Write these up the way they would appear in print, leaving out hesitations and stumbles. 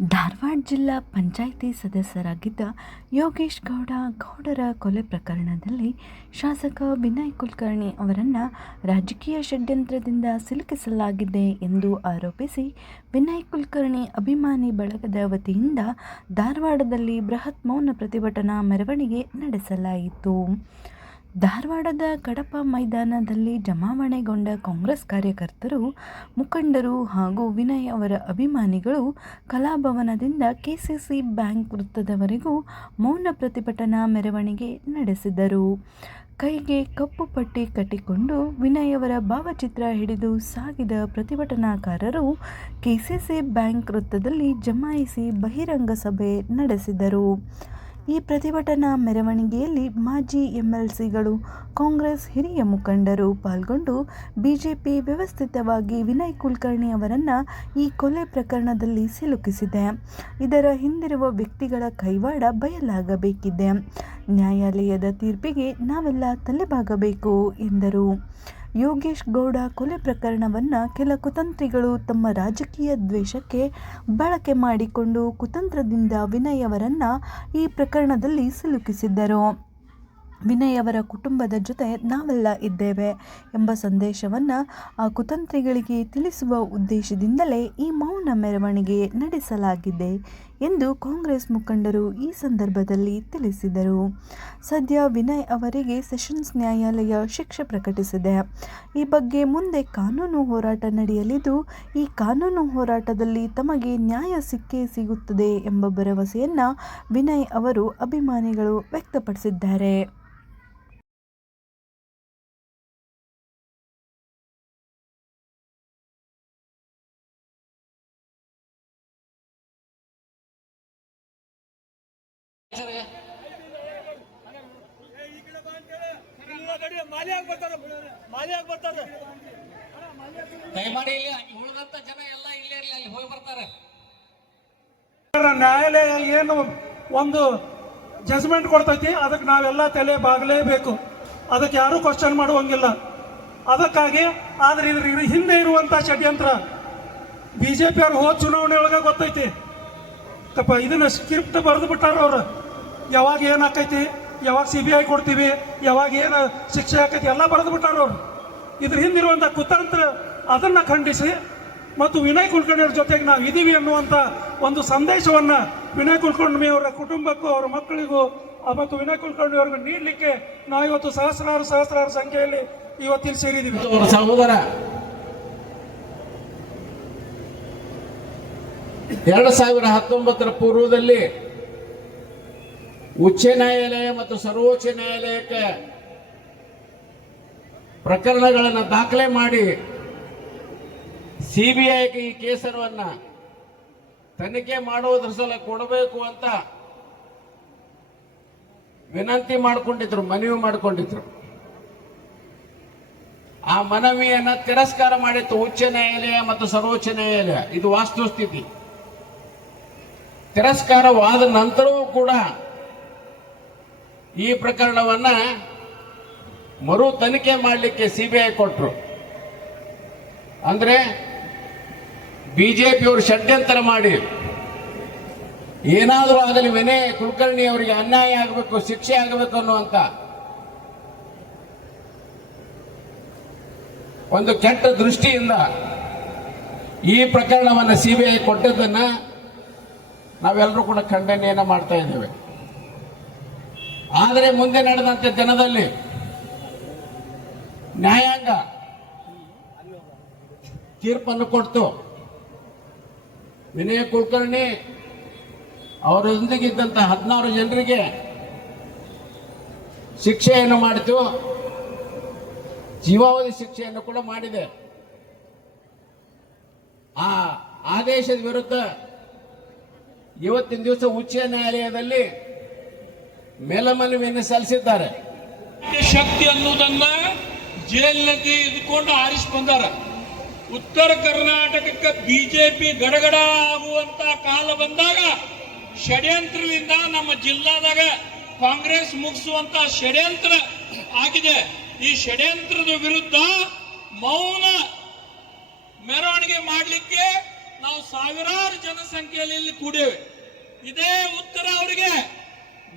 ಧಾರವಾಡ ಜಿಲ್ಲಾ ಪಂಚಾಯಿತಿ ಸದಸ್ಯರಾಗಿದ್ದ ಯೋಗೇಶ್ ಗೌಡರ ಕೊಲೆ ಪ್ರಕರಣದಲ್ಲಿ ಶಾಸಕ ವಿನಯ್ ಕುಲಕರ್ಣಿ ಅವರನ್ನು ರಾಜಕೀಯ ಷಡ್ಯಂತ್ರದಿಂದ ಸಿಲುಕಿಸಲಾಗಿದೆ ಎಂದು ಆರೋಪಿಸಿ ವಿನಯ್ ಕುಲಕರ್ಣಿ ಅಭಿಮಾನಿ ಬಳಗದ ವತಿಯಿಂದ ಧಾರವಾಡದಲ್ಲಿ ಬೃಹತ್ ಮೌನ ಪ್ರತಿಭಟನಾ ಮೆರವಣಿಗೆ ನಡೆಸಲಾಯಿತು. ಧಾರವಾಡದ ಕಡಪ ಮೈದಾನದಲ್ಲಿ ಜಮಾವಣೆಗೊಂಡ ಕಾಂಗ್ರೆಸ್ ಕಾರ್ಯಕರ್ತರು, ಮುಖಂಡರು ಹಾಗೂ ವಿನಯ್ ಅವರ ಅಭಿಮಾನಿಗಳು ಕಲಾಭವನದಿಂದ ಕೆಸಿಸಿ ಬ್ಯಾಂಕ್ ವೃತ್ತದವರೆಗೂ ಮೌನ ಪ್ರತಿಭಟನಾ ಮೆರವಣಿಗೆ ನಡೆಸಿದರು. ಕೈಗೆ ಕಪ್ಪು ಪಟ್ಟಿ ಕಟ್ಟಿಕೊಂಡು ವಿನಯ್ ಅವರ ಭಾವಚಿತ್ರ ಹಿಡಿದು ಸಾಗಿದ ಪ್ರತಿಭಟನಾಕಾರರು ಕೆಸಿಸಿ ಬ್ಯಾಂಕ್ ವೃತ್ತದಲ್ಲಿ ಜಮಾಯಿಸಿ ಬಹಿರಂಗ ಸಭೆ ನಡೆಸಿದರು. ಈ ಪ್ರತಿಭಟನಾ ಮೆರವಣಿಗೆಯಲ್ಲಿ ಮಾಜಿ ಎಂಎಲ್ಸಿಗಳು, ಕಾಂಗ್ರೆಸ್ ಹಿರಿಯ ಮುಖಂಡರು ಪಾಲ್ಗೊಂಡು ಬಿಜೆಪಿ ವ್ಯವಸ್ಥಿತವಾಗಿ ವಿನಯ್ ಕುಲಕರ್ಣಿ ಅವರನ್ನು ಈ ಕೊಲೆ ಪ್ರಕರಣದಲ್ಲಿ ಸಿಲುಕಿಸಿದೆ. ಇದರ ಹಿಂದಿರುವ ವ್ಯಕ್ತಿಗಳ ಕೈವಾಡ ಬಯಲಾಗಬೇಕಿದೆ. ನ್ಯಾಯಾಲಯದ ತೀರ್ಪಿಗೆ ನಾವೆಲ್ಲ ತಲೆಬಾಗಬೇಕು ಎಂದರು. ಯೋಗೇಶ್ ಗೌಡ ಕೊಲೆ ಪ್ರಕರಣವನ್ನು ಕೆಲ ಕುತಂತ್ರಿಗಳು ತಮ್ಮ ರಾಜಕೀಯ ದ್ವೇಷಕ್ಕೆ ಬಳಕೆ ಮಾಡಿಕೊಂಡು ಕುತಂತ್ರದಿಂದ ವಿನಯ್ ಅವರನ್ನು ಈ ಪ್ರಕರಣದಲ್ಲಿ ಸಿಲುಕಿಸಿದ್ದರು. ವಿನಯ್ ಅವರ ಕುಟುಂಬದ ಜೊತೆ ನಾವೆಲ್ಲ ಇದ್ದೇವೆ ಎಂಬ ಸಂದೇಶವನ್ನು ಆ ಕುತಂತ್ರಿಗಳಿಗೆ ತಿಳಿಸುವ ಉದ್ದೇಶದಿಂದಲೇ ಈ ಮೌನ ಮೆರವಣಿಗೆ ನಡೆಸಲಾಗಿದೆ ಎಂದು ಕಾಂಗ್ರೆಸ್ ಮುಖಂಡರು ಈ ಸಂದರ್ಭದಲ್ಲಿ ತಿಳಿಸಿದರು. ಸದ್ಯ ವಿನಯ್ ಅವರಿಗೆ ಸೆಷನ್ಸ್ ನ್ಯಾಯಾಲಯ ಶಿಕ್ಷೆ ಪ್ರಕಟಿಸಿದೆ. ಈ ಬಗ್ಗೆ ಮುಂದೆ ಕಾನೂನು ಹೋರಾಟ ನಡೆಯಲಿದ್ದು, ಈ ಕಾನೂನು ಹೋರಾಟದಲ್ಲಿ ತಮಗೆ ನ್ಯಾಯ ಸಿಕ್ಕೇ ಸಿಗುತ್ತದೆ ಎಂಬ ಭರವಸೆಯನ್ನು ವಿನಯ್ ಅವರು ಅಭಿಮಾನಿಗಳು ವ್ಯಕ್ತಪಡಿಸಿದ್ದಾರೆ. ದಯಮಾಡಿ ಉಳಿದಂತ ಜನ ಎಲ್ಲ ಇಲ್ಲೇ ಇರಲಿ, ಅಲ್ಲಿ ಹೋಗಿ ಬರ್ತಾರೆ. ನ್ಯಾಯಾಲಯ ಏನು ಒಂದು ಜಜ್ಮೆಂಟ್ ಕೊಡ್ತೈತಿ, ಅದಕ್ಕೆ ನಾವೆಲ್ಲ ತಲೆ ಬಾಗಲೇಬೇಕು. ಅದಕ್ಕೆ ಯಾರೂ ಕ್ವಶನ್ ಮಾಡುವಂಗಿಲ್ಲ. ಅದಕ್ಕಾಗಿ ಆದ್ರೆ ಇದ್ರ ಹಿಂದೆ ಇರುವಂತ ಷಡ್ಯಂತ್ರ ಬಿಜೆಪಿ ಅವ್ರು ಹೋದ ಚುನಾವಣೆ ಒಳಗೆ ಗೊತ್ತೈತಿ. ಇದನ್ನ ಸ್ಕ್ರಿಪ್ಟ್ ಬರೆದು ಬಿಟ್ಟಾರ ಅವ್ರು. ಯಾವಾಗ ಏನಾಕೈತಿ, ಯಾವಾಗ CBI ಕೊಡ್ತೀವಿ, ಯಾವಾಗ ಏನು ಶಿಕ್ಷೆ ಆಕೈತಿ ಎಲ್ಲ ಬರೆದು ಬಿಟ್ಟಾರ ಅವ್ರು. ಇದ್ರ ಹಿಂದಿರುವಂಥ ಕುತಂತ್ರ ಅದನ್ನು ಖಂಡಿಸಿ ಮತ್ತು ವಿನಯ್ ಕುಲಕರ್ಣಿ ಅವ್ರ ಜೊತೆಗೆ ನಾವು ಇದ್ದೀವಿ ಅನ್ನುವಂಥ ಒಂದು ಸಂದೇಶವನ್ನು ವಿನಯ್ ಕುಲಕರ್ಣಿ ಅವರ ಕುಟುಂಬಕ್ಕೂ ಅವರ ಮಕ್ಕಳಿಗೂ ಮತ್ತು ವಿನಯ್ ಕುಲಕರ್ಣಿ ಅವ್ರಿಗೆ ನೀಡಲಿಕ್ಕೆ ನಾವು ಇವತ್ತು ಸಹಸ್ರಾರು ಸಂಖ್ಯೆಯಲ್ಲಿ ಇವತ್ತಿನ ಸೇರಿದ್ದೀವಿ. ಸಹೋದರ 2019 ಪೂರ್ವದಲ್ಲಿ ಉಚ್ಚ ನ್ಯಾಯಾಲಯ ಮತ್ತು ಸರ್ವೋಚ್ಚ ನ್ಯಾಯಾಲಯಕ್ಕೆ ಪ್ರಕರಣಗಳನ್ನು ದಾಖಲೆ ಮಾಡಿ CBIಗೆ ಈ ಕೇಸರವನ್ನು ತನಿಖೆ ಮಾಡುವುದರ ಸಲ ಕೊಡಬೇಕು ಅಂತ ವಿನಂತಿ ಮಾಡಿಕೊಂಡಿದ್ರು, ಮನವಿ ಮಾಡಿಕೊಂಡಿದ್ರು. ಆ ಮನವಿಯನ್ನು ತಿರಸ್ಕಾರ ಮಾಡಿತ್ತು ಉಚ್ಚ ನ್ಯಾಯಾಲಯ ಮತ್ತು ಸರ್ವೋಚ್ಚ ನ್ಯಾಯಾಲಯ. ಇದು ವಾಸ್ತುಸ್ಥಿತಿ. ತಿರಸ್ಕಾರವಾದ ನಂತರವೂ ಕೂಡ ಈ ಪ್ರಕರಣವನ್ನ ಮರು ತನಿಖೆ ಮಾಡಲಿಕ್ಕೆ CBI ಕೊಟ್ಟರು. ಅಂದ್ರೆ ಬಿಜೆಪಿಯವರು ಷಡ್ಯಂತ್ರ ಮಾಡಿ ಏನಾದರೂ ಆಗಲಿ ವಿನಯ್ ಕುಲಕರ್ಣಿ ಅವರಿಗೆ ಅನ್ಯಾಯ ಆಗಬೇಕು, ಶಿಕ್ಷೆ ಆಗಬೇಕು ಅನ್ನುವಂತ ಒಂದು ಕೆಟ್ಟ ದೃಷ್ಟಿಯಿಂದ ಈ ಪ್ರಕರಣವನ್ನು CBI ಕೊಟ್ಟದ್ದನ್ನ ನಾವೆಲ್ಲರೂ ಕೂಡ ಖಂಡನೆಯನ್ನು ಮಾಡ್ತಾ ಇದ್ದೇವೆ. ಆದರೆ ಮುಂದೆ ನಡೆದಂತೆ ದಿನದಲ್ಲಿ ನ್ಯಾಯಾಂಗ ತೀರ್ಪನ್ನು ಕೊಡ್ತು. ವಿನಯ್ ಕುಲಕರ್ಣಿ ಅವರೊಂದಿಗಿದ್ದಂಥ 16 ಜನರಿಗೆ ಶಿಕ್ಷೆಯನ್ನು ಮಾಡಿತು, ಜೀವಾವಧಿ ಶಿಕ್ಷೆಯನ್ನು ಕೂಡ ಮಾಡಿದೆ. ಆ ಆದೇಶದ ವಿರುದ್ಧ ಇವತ್ತಿನ ದಿವಸ ಉಚ್ಚ ನ್ಯಾಯಾಲಯದಲ್ಲಿ ಮೇಲ್ಮನವಿಯನ್ನು ಸಲ್ಲಿಸಿದ್ದಾರೆ. ಶಕ್ತಿ ಅನ್ನುವುದನ್ನ ಜೈಲಿನಲ್ಲಿ ಇದ್ಕೊಂಡು ಆರಿಸಿ ಬಂದಾರ. ಉತ್ತರ ಕರ್ನಾಟಕಕ್ಕೆ ಬಿಜೆಪಿ ಗಡಗಡ ಆಗುವಂತ ಕಾಲ ಬಂದಾಗ ಷಡ್ಯಂತ್ರದಿಂದ ನಮ್ಮ ಜಿಲ್ಲಾದಾಗ ಕಾಂಗ್ರೆಸ್ ಮುಗಿಸುವಂತ ಷಡ್ಯಂತ್ರ ಆಗಿದೆ. ಈ ಷಡ್ಯಂತ್ರದ ವಿರುದ್ಧ ಮೌನ ಮೆರವಣಿಗೆ ಮಾಡಲಿಕ್ಕೆ ನಾವು ಸಾವಿರಾರು ಜನಸಂಖ್ಯೆಯಲ್ಲಿ ಇಲ್ಲಿ ಕೂಡೇವೆ. ಇದೇ ಉತ್ತರ ಅವರಿಗೆ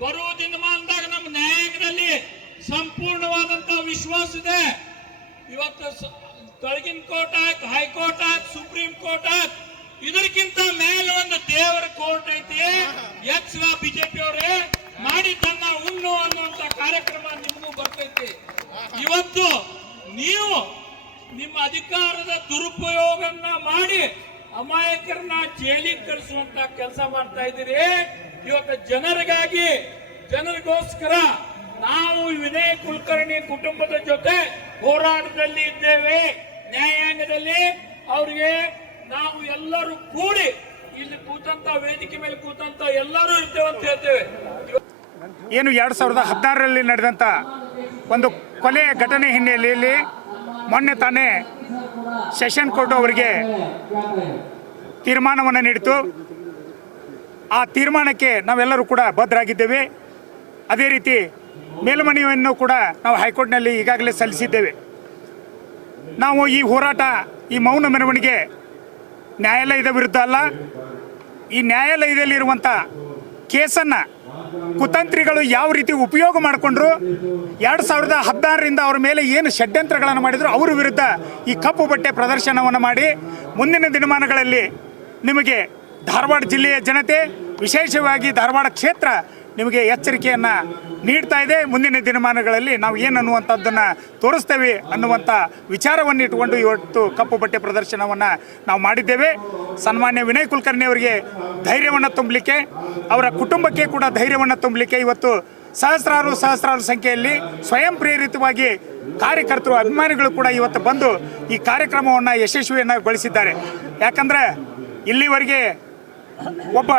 ಬರುವ ದಿನಮಾನದಾಗ ನಮ್ಮ ನ್ಯಾಯಾಂಗದಲ್ಲಿ ಸಂಪೂರ್ಣವಾದಂತಹ ವಿಶ್ವಾಸ ಇದೆ. ಇವತ್ತು ಕೆಳಗಿನ ಕೋರ್ಟ್ ಆಯ್ತು, ಹೈಕೋರ್ಟ್ ಆಯ್ತು, ಸುಪ್ರೀಂ ಕೋರ್ಟ್ ಆಯ್ತು, ಇದಕ್ಕಿಂತ ಮೇಲೆ ಒಂದು ದೇವರ ಕೋರ್ಟ್ ಐತಿ. ಎಚ್ಚರ ಬಿಜೆಪಿ ಅವರೇ, ಮಾಡಿದ್ದನ್ನ ಉಣ್ಣು ಅನ್ನುವಂತ ಕಾರ್ಯಕ್ರಮ ನಿಮಗೂ ಬರ್ತೈತಿ. ಇವತ್ತು ನೀವು ನಿಮ್ಮ ಅಧಿಕಾರದ ದುರುಪಯೋಗನ್ನ ಮಾಡಿ ಅಮಾಯಕರನ್ನ ಜೈಲಿಗೆ ಕಳಿಸುವಂತ ಕೆಲಸ ಮಾಡ್ತಾ ಇದ್ದೀರಿ. ಇವತ್ತು ಜನರಿಗಾಗಿ, ಜನರಿಗೋಸ್ಕರ ನಾವು ವಿನಯ್ ಕುಲಕರ್ಣಿ ಕುಟುಂಬದ ಜೊತೆ ಹೋರಾಟದಲ್ಲಿ ಇದ್ದೇವೆ. ನ್ಯಾಯಾಂಗದಲ್ಲಿ ಅವ್ರಿಗೆ ನಾವು ಎಲ್ಲರೂ ಕೂಡಿ ಇಲ್ಲಿ ಕೂತಂತ, ವೇದಿಕೆ ಮೇಲೆ ಕೂತಂತ ಎಲ್ಲರೂ ಇರ್ತೇವೆ ಅಂತ ಹೇಳ್ತೇವೆ. ಏನು 2016ರಲ್ಲಿ ನಡೆದಂಥ ಒಂದು ಕೊಲೆಯ ಘಟನೆ ಹಿನ್ನೆಲೆಯಲ್ಲಿ ಮೊನ್ನೆ ತಾನೇ ಸೆಷನ್ ಕೋರ್ಟ್ ಅವರಿಗೆ ತೀರ್ಮಾನವನ್ನು ನೀಡಿತು. ಆ ತೀರ್ಮಾನಕ್ಕೆ ನಾವೆಲ್ಲರೂ ಕೂಡ ಬದ್ಧರಾಗಿದ್ದೇವೆ. ಅದೇ ರೀತಿ ಮೇಲ್ಮನವಿಯನ್ನು ಕೂಡ ನಾವು ಹೈಕೋರ್ಟ್ನಲ್ಲಿ ಈಗಾಗಲೇ ಸಲ್ಲಿಸಿದ್ದೇವೆ. ನಾವು ಈ ಹೋರಾಟ, ಈ ಮೌನ ಮೆರವಣಿಗೆ ನ್ಯಾಯಾಲಯದ ವಿರುದ್ಧ ಅಲ್ಲ. ಈ ನ್ಯಾಯಾಲಯದಲ್ಲಿರುವಂಥ ಕೇಸನ್ನು ಕುತಂತ್ರಿಗಳು ಯಾವ ರೀತಿ ಉಪಯೋಗ ಮಾಡಿಕೊಂಡ್ರು, 2016ರಿಂದ ಅವ್ರ ಮೇಲೆ ಏನು ಷಡ್ಯಂತ್ರಗಳನ್ನು ಮಾಡಿದ್ರು, ಅವರ ವಿರುದ್ಧ ಈ ಕಪ್ಪು ಬಟ್ಟೆ ಪ್ರದರ್ಶನವನ್ನು ಮಾಡಿ ಮುಂದಿನ ದಿನಮಾನಗಳಲ್ಲಿ ನಿಮಗೆ ಧಾರವಾಡ ಜಿಲ್ಲೆಯ ಜನತೆ, ವಿಶೇಷವಾಗಿ ಧಾರವಾಡ ಕ್ಷೇತ್ರ ನಿಮಗೆ ಎಚ್ಚರಿಕೆಯನ್ನು ನೀಡ್ತಾ ಇದೆ. ಮುಂದಿನ ದಿನಮಾನಗಳಲ್ಲಿ ನಾವು ಏನು ಅನ್ನುವಂಥದ್ದನ್ನು ತೋರಿಸ್ತೇವೆ ಅನ್ನುವಂಥ ವಿಚಾರವನ್ನು ಇಟ್ಟುಕೊಂಡು ಇವತ್ತು ಕಪ್ಪು ಬಟ್ಟೆ ಪ್ರದರ್ಶನವನ್ನು ನಾವು ಮಾಡಿದ್ದೇವೆ. ಸನ್ಮಾನ್ಯ ವಿನಯ್ ಕುಲಕರ್ಣಿ ಅವರಿಗೆ ಧೈರ್ಯವನ್ನು ತುಂಬಲಿಕ್ಕೆ, ಅವರ ಕುಟುಂಬಕ್ಕೆ ಕೂಡ ಧೈರ್ಯವನ್ನು ತುಂಬಲಿಕ್ಕೆ ಇವತ್ತು ಸಹಸ್ರಾರು ಸಂಖ್ಯೆಯಲ್ಲಿ ಸ್ವಯಂ ಪ್ರೇರಿತವಾಗಿ ಕಾರ್ಯಕರ್ತರು, ಅಭಿಮಾನಿಗಳು ಕೂಡ ಇವತ್ತು ಬಂದು ಈ ಕಾರ್ಯಕ್ರಮವನ್ನು ಯಶಸ್ವಿಯನ್ನಾಗೊಳಿಸಿದ್ದಾರೆ. ಯಾಕಂದರೆ ಇಲ್ಲಿವರೆಗೆ ಒಬ್ಬ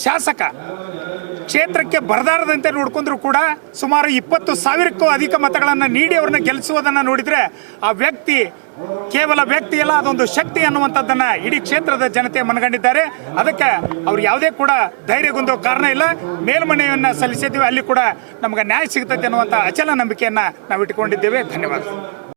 ಶಾಸಕ ಕ್ಷೇತ್ರಕ್ಕೆ ಬರದಾರದಂತೆ ನೋಡ್ಕೊಂಡ್ರು ಕೂಡ ಸುಮಾರು 20,000ಕ್ಕೂ ಅಧಿಕ ಮತಗಳನ್ನು ನೀಡಿ ಅವ್ರನ್ನ ಗೆಲ್ಲಿಸುವುದನ್ನು ನೋಡಿದರೆ ಆ ವ್ಯಕ್ತಿ ಕೇವಲ ವ್ಯಕ್ತಿ ಅಲ್ಲ, ಅದೊಂದು ಶಕ್ತಿ ಅನ್ನುವಂಥದ್ದನ್ನು ಇಡೀ ಕ್ಷೇತ್ರದ ಜನತೆ ಮನಗಂಡಿದ್ದಾರೆ. ಅದಕ್ಕೆ ಅವ್ರು ಯಾವುದೇ ಕೂಡ ಧೈರ್ಯಗೊಂದು ಕಾರಣ ಇಲ್ಲ. ಮೇಲ್ಮನವಿಯನ್ನು ಸಲ್ಲಿಸಿದ್ದೀವಿ, ಅಲ್ಲಿ ಕೂಡ ನಮಗೆ ನ್ಯಾಯ ಸಿಗ್ತೈತೆ ಅನ್ನುವಂಥ ಅಚಲ ನಂಬಿಕೆಯನ್ನು ನಾವು ಇಟ್ಟುಕೊಂಡಿದ್ದೇವೆ. ಧನ್ಯವಾದ.